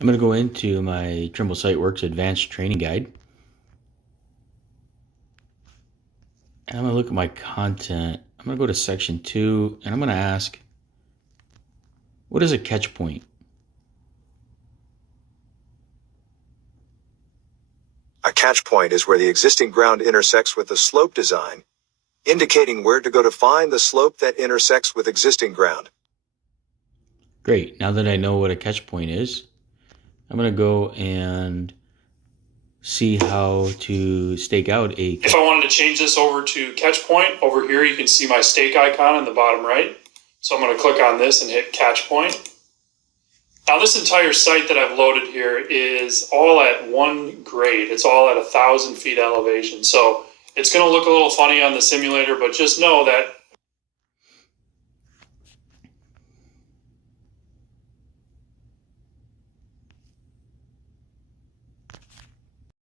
I'm going to go into my Trimble SIteworks Advanced Training Guide. And I'm going to look at my content. I'm going to go to section 2 and I'm going to ask, what is a catch point? A catch point is where the existing ground intersects with the slope design, indicating where to go to find the slope that intersects with existing ground. Great. Now that I know what a catch point is, I'm going to go and see how to stake out a catch. If I wanted to change this over to catch point, over here you can see my stake icon in the bottom right. So I'm going to click on this and hit catch point. Now this entire site that I've loaded here is all at one grade. It's all at 1,000 feet elevation. So it's going to look a little funny on the simulator, but just know that